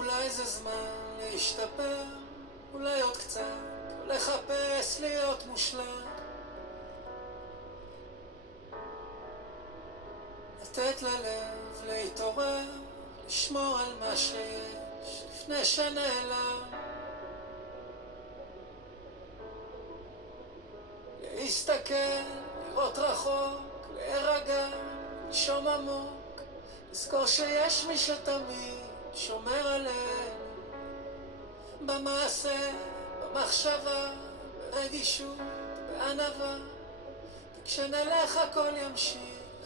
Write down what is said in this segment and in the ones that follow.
אולי זה זמן להשתפר, אולי עוד קצת, לא לחפש להיות מושלם, לתת ללב להתעורר, לשמור על מה שיש לפני שנעלם, להסתכל, לראות רחוק, להירגע, לשום עמוק, לזכור שיש מי שתמיד שומר עלינו, במעשה, במחשבה, ברגישות, בענווה, וכשנלך הכל ימשיך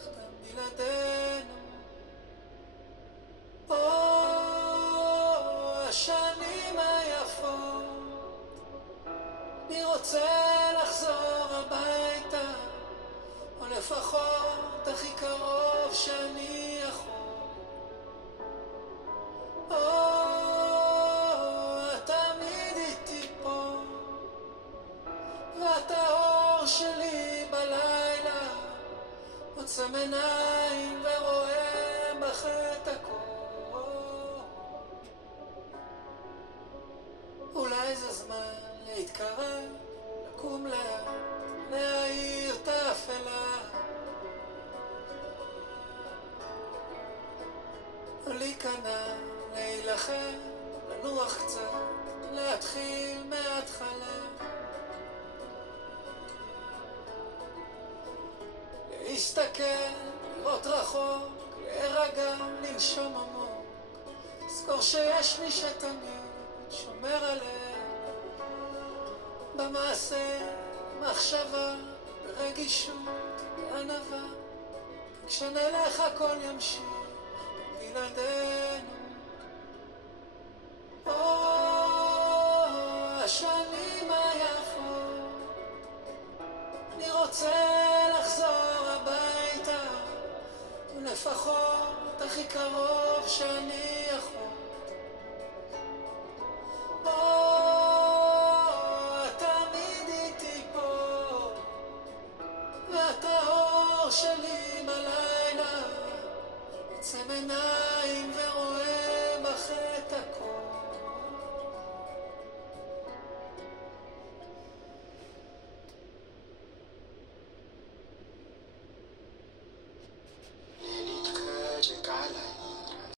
גם בלעדינו. השנים היפות, אני רוצה לחזור הביתה, או לפחות הכי קרוב שאני יכול. תמיד איתי פה, ואתה האור שלי בלילה, עוצם עיניים ורואה בך את הכל. אולי זה זמן להתקרב, לקום לאט, להאיר את האפלה, להיכנע, להילחם, לנוח קצת, להתחיל מההתחלה, להסתכל, לראות רחוק, להירגע, לנשום עמוק, לזכור שיש מי שתמיד שומר עלינו, במעשה, מחשבה, ברגישות, בענווה, כשנלך הכל ימשיך בלעדינו. השנים היפות, אני רוצה לחזור הביתה, ולפחות הכי קרוב שאני